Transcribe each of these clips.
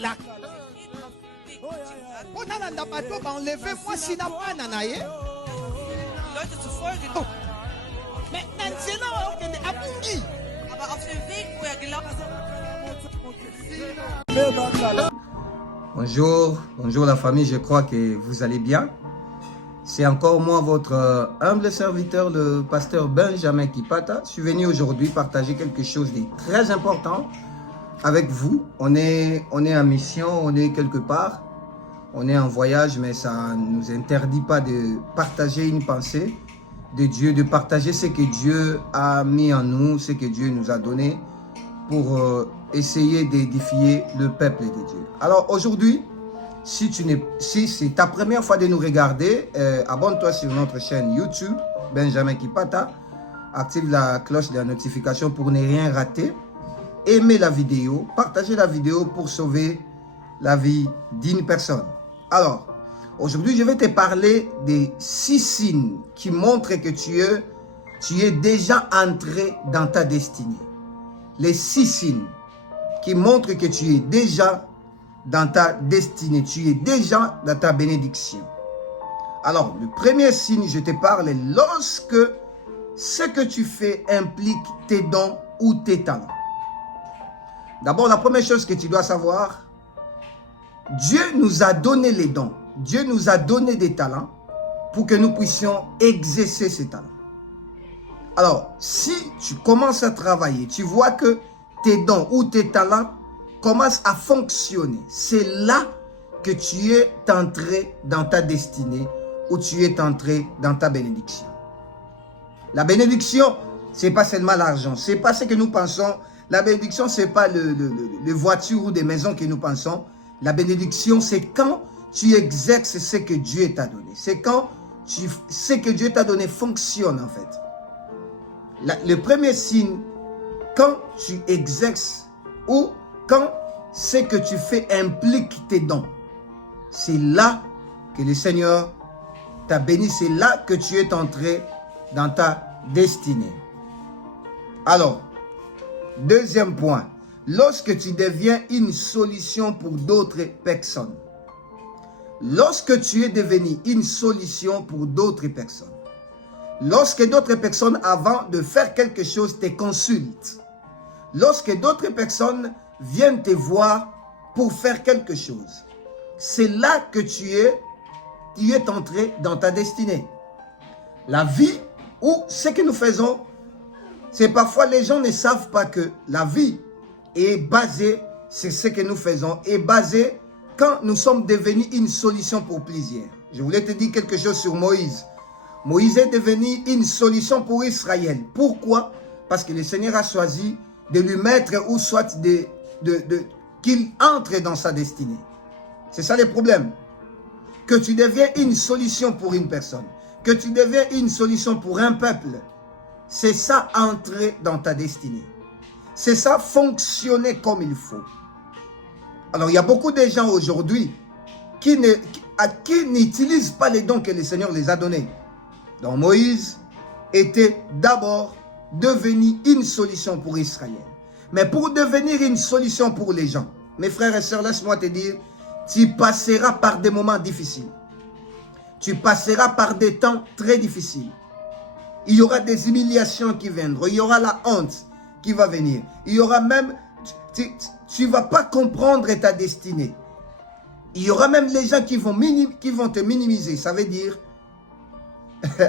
la enlevez-moi si n'a pas nanaye. Leute zu folgen. Mais Nansena Abungi. Aber auf dem Weg, wo er gelaufen ist. Bonjour la famille, je crois que vous allez bien. C'est encore moi, votre humble serviteur, le pasteur Benjamin Kipata. Je suis venu aujourd'hui partager quelque chose de très important avec vous. On est en mission, on est quelque part. On est en voyage, mais ça ne nous interdit pas de partager une pensée de Dieu, de partager ce que Dieu a mis en nous, ce que Dieu nous a donné pour essayer d'édifier le peuple de Dieu. Alors aujourd'hui, si c'est ta première fois de nous regarder, abonne-toi sur notre chaîne YouTube, Benjamin Kipata. Active la cloche de la notification pour ne rien rater. Aimez la vidéo, partagez la vidéo pour sauver la vie d'une personne. Alors, aujourd'hui, je vais te parler des 6 signes qui montrent que tu es déjà entré dans ta destinée. Les 6 signes qui montrent que tu es déjà dans ta destinée, tu es déjà dans ta bénédiction. Alors, le premier signe, je te parle lorsque ce que tu fais implique tes dons ou tes talents. D'abord, la première chose que tu dois savoir, Dieu nous a donné les dons. Dieu nous a donné des talents pour que nous puissions exercer ces talents. Alors, si tu commences à travailler, tu vois que tes dons ou tes talents commencent à fonctionner. C'est là que tu es entré dans ta destinée ou tu es entré dans ta bénédiction. La bénédiction, ce n'est pas seulement l'argent. Ce n'est pas ce que nous pensons. La bénédiction, ce n'est pas les voitures ou des maisons que nous pensons. La bénédiction, c'est quand tu exerces ce que Dieu t'a donné. C'est quand ce que Dieu t'a donné fonctionne en fait. Le premier signe, quand tu exerces ou quand ce que tu fais implique tes dons, c'est là que le Seigneur t'a béni. C'est là que tu es entré dans ta destinée. Alors, deuxième point. Lorsque tu deviens une solution pour d'autres personnes. Lorsque tu es devenu une solution pour d'autres personnes. Lorsque d'autres personnes, avant de faire quelque chose, te consultent. Lorsque d'autres personnes viennent te voir pour faire quelque chose. C'est là que tu es entré dans ta destinée. La vie ou ce que nous faisons, c'est parfois les gens ne savent pas que la vie est basé sur ce que nous faisons, est basé quand nous sommes devenus une solution pour plusieurs. Je voulais te dire quelque chose sur Moïse. Moïse est devenu une solution pour Israël. Pourquoi? Parce que le Seigneur a choisi de lui mettre ou soit qu'il entre dans sa destinée. C'est ça le problème. Que tu deviens une solution pour une personne. Que tu deviens une solution pour un peuple. C'est ça entrer dans ta destinée. C'est ça fonctionner comme il faut. Alors, il y a beaucoup de gens aujourd'hui qui n'utilisent pas les dons que le Seigneur les a donnés. Donc, Moïse était d'abord devenu une solution pour Israël. Mais pour devenir une solution pour les gens, mes frères et sœurs, laisse-moi te dire, tu passeras par des moments difficiles. Tu passeras par des temps très difficiles. Il y aura des humiliations qui viendront. Il y aura la honte qui va venir. Il y aura même... Tu ne vas pas comprendre ta destinée. Il y aura même les gens qui vont te minimiser. Ça veut dire,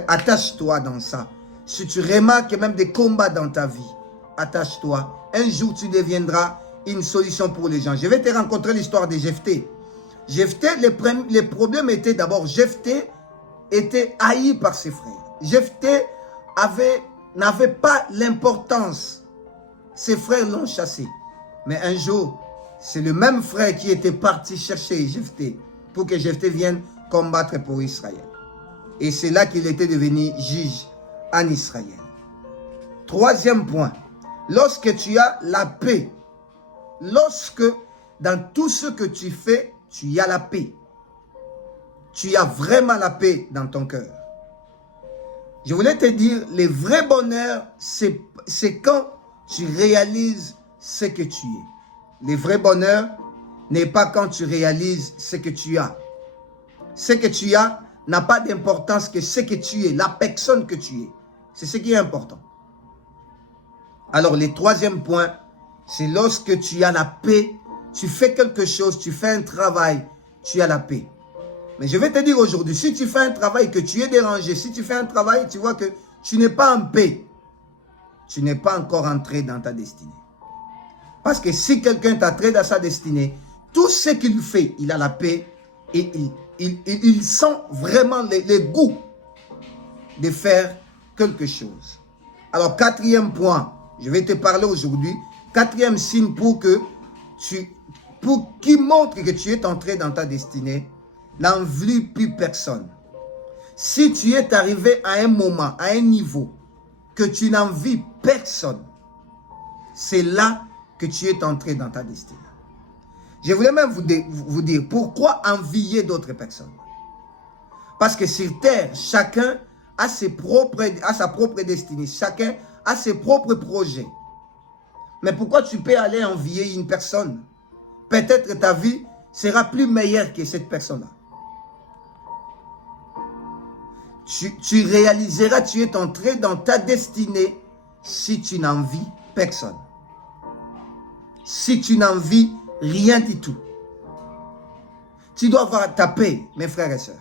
attache-toi dans ça. Si tu remarques même des combats dans ta vie, attache-toi. Un jour, tu deviendras une solution pour les gens. Je vais te rencontrer l'histoire de Jephthé. Jephthé, le problème était d'abord, Jephthé était haï par ses frères. Jephthé n'avait pas l'importance. Ses frères l'ont chassé. Mais un jour, c'est le même frère qui était parti chercher Jephthé pour que Jephthé vienne combattre pour Israël. Et c'est là qu'il était devenu juge en Israël. Troisième point, lorsque tu as la paix, lorsque dans tout ce que tu fais, tu as la paix. Tu as vraiment la paix dans ton cœur. Je voulais te dire, le vrai bonheur, c'est quand tu réalises ce que tu es. Le vrai bonheur n'est pas quand tu réalises ce que tu as. Ce que tu as n'a pas d'importance que ce que tu es, la personne que tu es. C'est ce qui est important. Alors, le troisième point, c'est lorsque tu as la paix, tu fais quelque chose, tu fais un travail, tu as la paix. Mais je vais te dire aujourd'hui, si tu fais un travail que tu es dérangé, si tu fais un travail, tu vois que tu n'es pas en paix, tu n'es pas encore entré dans ta destinée. Parce que si quelqu'un t'a entré dans sa destinée, tout ce qu'il fait, il a la paix et il sent vraiment le goût de faire quelque chose. Alors, quatrième point, je vais te parler aujourd'hui, quatrième signe pour qui montre que tu es entré dans ta destinée, n'envie plus personne. Si tu es arrivé à un moment, à un niveau, que tu n'envies personne, c'est là que tu es entré dans ta destinée. Je voulais même vous dire pourquoi envier d'autres personnes. Parce que sur terre, chacun a sa propre destinée, chacun a ses propres projets. Mais pourquoi tu peux aller envier une personne? Peut-être ta vie sera plus meilleure que cette personne-là. Tu réaliseras, tu es entré dans ta destinée si tu n'envies personne. Si tu n'envies rien du tout. Tu dois avoir ta paix, mes frères et sœurs.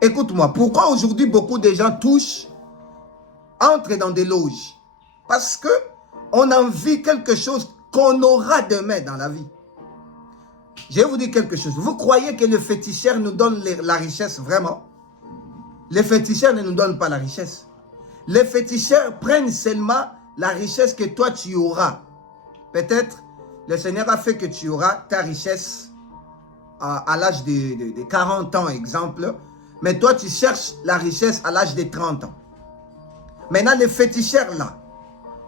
Écoute-moi, pourquoi aujourd'hui beaucoup de gens entrent dans des loges? Parce que on envie quelque chose qu'on aura demain dans la vie. Je vais vous dire quelque chose. Vous croyez que le féticheur nous donne la richesse vraiment? Les féticheurs ne nous donnent pas la richesse. Les féticheurs prennent seulement la richesse que toi tu auras. Peut-être le Seigneur a fait que tu auras ta richesse à l'âge de 40 ans, exemple. Mais toi tu cherches la richesse à l'âge de 30 ans. Maintenant le féticheur là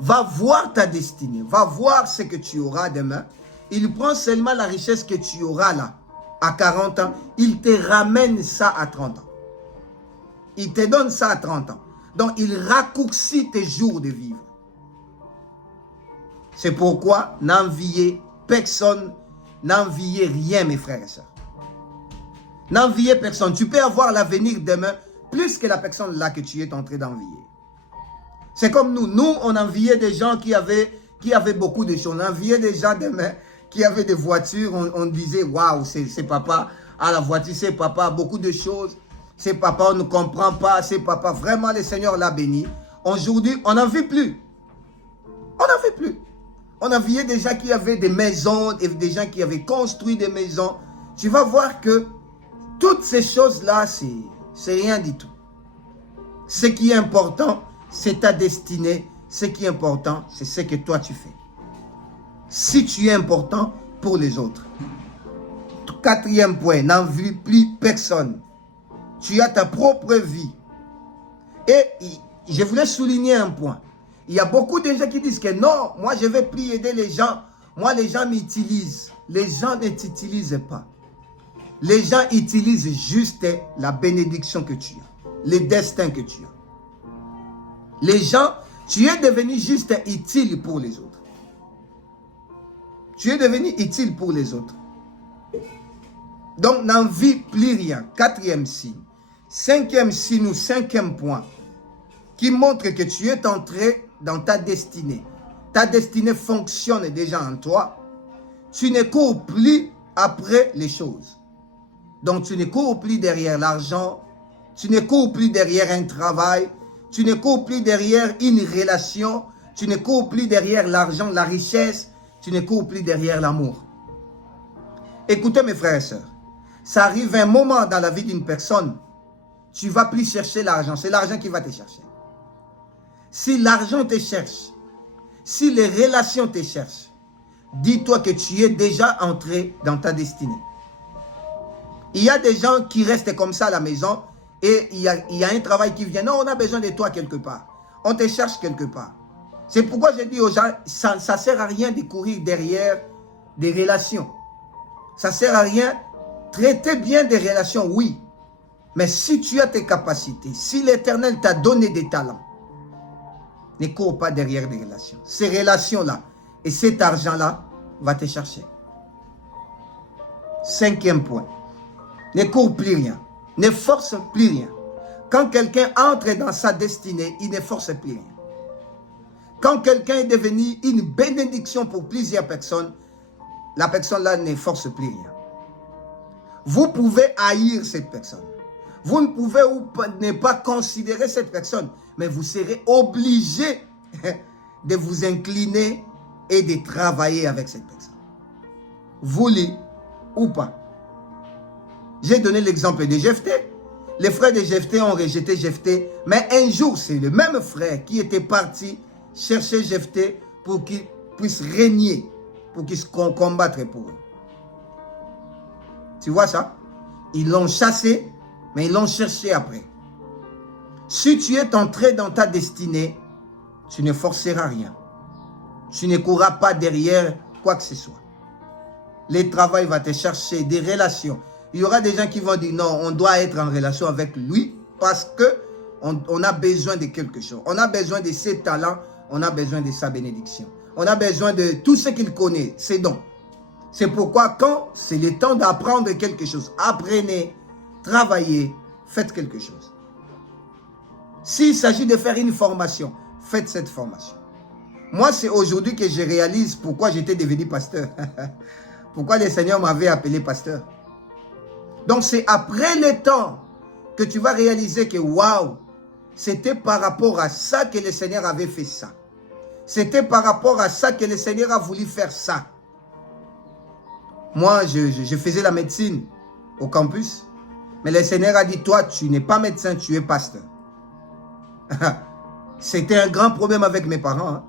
va voir ta destinée, va voir ce que tu auras demain. Il prend seulement la richesse que tu auras là à 40 ans. Il te ramène ça à 30 ans. Il te donne ça à 30 ans. Donc, il raccourcit tes jours de vivre. C'est pourquoi n'enviez personne, n'enviez rien, mes frères et sœurs. N'enviez personne. Tu peux avoir l'avenir demain plus que la personne là que tu es en train d'envier. C'est comme nous. Nous, on enviait des gens qui avaient beaucoup de choses. On enviait des gens demain qui avaient des voitures. On disait, waouh, c'est papa. À la voiture, c'est papa. Beaucoup de choses. C'est papa, on ne comprend pas. C'est papa. Vraiment, le Seigneur l'a béni. Aujourd'hui, on n'en vit plus. On n'en vit plus. On enviait des gens qui avaient des maisons et des gens qui avaient construit des maisons. Tu vas voir que toutes ces choses-là, c'est rien du tout. Ce qui est important, c'est ta destinée. Ce qui est important, c'est ce que toi tu fais. Si tu es important pour les autres. Quatrième point, n'envie plus personne. Tu as ta propre vie. Et je voulais souligner un point. Il y a beaucoup de gens qui disent que non, moi je vais plus aider les gens. Moi les gens m'utilisent. Les gens ne t'utilisent pas. Les gens utilisent juste la bénédiction que tu as. Le destin que tu as. Les gens, tu es devenu juste utile pour les autres. Tu es devenu utile pour les autres. Donc, n'envie plus rien. Quatrième signe. Cinquième signe ou cinquième point qui montre que tu es entré dans ta destinée. Ta destinée fonctionne déjà en toi. Tu ne cours plus après les choses. Donc, tu ne cours plus derrière l'argent. Tu ne cours plus derrière un travail. Tu ne cours plus derrière une relation. Tu ne cours plus derrière l'argent, la richesse. Tu ne cours plus derrière l'amour. Écoutez mes frères et sœurs. Ça arrive un moment dans la vie d'une personne. Tu ne vas plus chercher l'argent. C'est l'argent qui va te chercher. Si l'argent te cherche, si les relations te cherchent, dis-toi que tu es déjà entré dans ta destinée. Il y a des gens qui restent comme ça à la maison et il y a un travail qui vient. Non, on a besoin de toi quelque part. On te cherche quelque part. C'est pourquoi je dis aux gens, ça ne sert à rien de courir derrière des relations. Ça ne sert à rien. Traiter bien des relations, oui. Mais si tu as tes capacités, si l'Éternel t'a donné des talents, ne cours pas derrière des relations. Ces relations-là et cet argent-là va te chercher. 5e point. Ne court plus rien. Ne force plus rien. Quand quelqu'un entre dans sa destinée, il ne force plus rien. Quand quelqu'un est devenu une bénédiction pour plusieurs personnes, la personne-là ne force plus rien. Vous pouvez haïr cette personne. Vous ne pouvez ne pas considérer cette personne, mais vous serez obligé de vous incliner et de travailler avec cette personne. Voulu ou pas. J'ai donné l'exemple de Jephthé. Les frères de Jephthé ont rejeté Jephthé, mais un jour, c'est le même frère qui était parti chercher Jephthé pour qu'il puisse régner, pour qu'il se combattre pour eux. Tu vois ça? Ils l'ont chassé, mais ils l'ont cherché après. Si tu es entré dans ta destinée, tu ne forceras rien. Tu ne courras pas derrière quoi que ce soit. Le travail va te chercher, des relations. Il y aura des gens qui vont dire non, on doit être en relation avec lui parce qu'on a besoin de quelque chose. On a besoin de ses talents, on a besoin de sa bénédiction. On a besoin de tout ce qu'il connaît, ses dons. C'est pourquoi quand c'est le temps d'apprendre quelque chose, apprenez, travaillez, faites quelque chose. S'il s'agit de faire une formation, faites cette formation. Moi, c'est aujourd'hui que je réalise pourquoi j'étais devenu pasteur. Pourquoi le Seigneur m'avait appelé pasteur. Donc, c'est après le temps que tu vas réaliser que, waouh, c'était par rapport à ça que le Seigneur avait fait ça. C'était par rapport à ça que le Seigneur a voulu faire ça. Moi, je faisais la médecine au campus. Mais le Seigneur a dit, toi, tu n'es pas médecin, tu es pasteur. C'était un grand problème avec mes parents. Hein.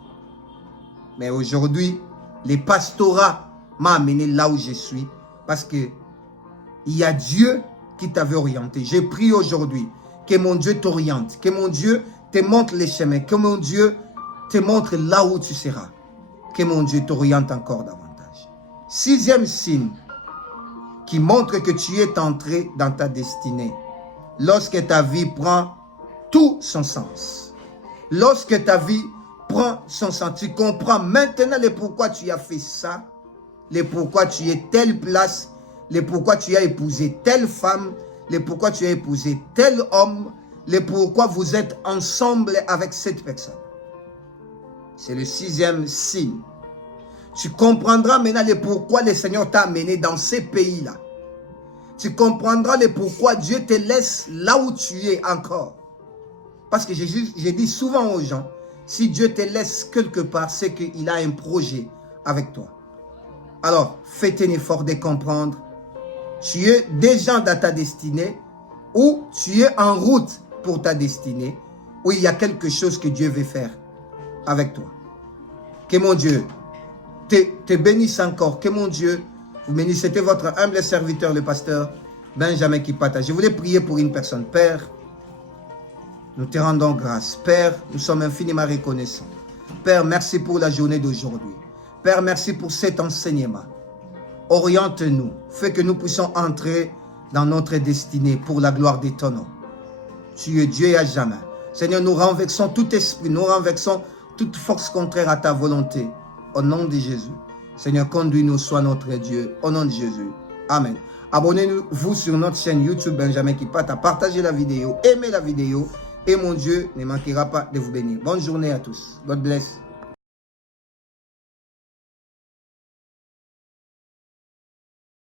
Mais aujourd'hui, le pastorat m'a amené là où je suis. Parce que il y a Dieu qui t'avait orienté. J'ai prié aujourd'hui que mon Dieu t'oriente. Que mon Dieu te montre les chemins. Que mon Dieu te montre là où tu seras. Que mon Dieu t'oriente encore davantage. 6e signe qui montre que tu es entré dans ta destinée. Lorsque ta vie prend tout son sens. Lorsque ta vie prend son sens. Tu comprends maintenant le pourquoi tu as fait ça. Le pourquoi tu es telle place. Le pourquoi tu as épousé telle femme. Le pourquoi tu as épousé tel homme. Le pourquoi vous êtes ensemble avec cette personne. C'est le 6e signe. Tu comprendras maintenant le pourquoi le Seigneur t'a amené dans ces pays-là. Tu comprendras le pourquoi Dieu te laisse là où tu es encore. Parce que j'ai dit souvent aux gens, si Dieu te laisse quelque part, c'est qu'il a un projet avec toi. Alors, fais un effort de comprendre. Tu es déjà dans ta destinée ou tu es en route pour ta destinée où il y a quelque chose que Dieu veut faire avec toi. Que mon Dieu te bénisse encore. Que mon Dieu vous bénisse. C'était votre humble serviteur, le pasteur Benjamin Kipata. Je voulais prier pour une personne. Père, nous te rendons grâce. Père, nous sommes infiniment reconnaissants. Père, merci pour la journée d'aujourd'hui. Père, merci pour cet enseignement. Oriente-nous. Fais que nous puissions entrer dans notre destinée pour la gloire de ton nom. Tu es Dieu à jamais. Seigneur, nous renversons tout esprit, nous renversons toute force contraire à ta volonté. Au nom de Jésus. Seigneur, conduis-nous, sois notre Dieu. Au nom de Jésus. Amen. Abonnez-vous sur notre chaîne YouTube Benjamin Kipata. Partagez la vidéo, aimez la vidéo. Et mon Dieu ne manquera pas de vous bénir. Bonne journée à tous. God bless.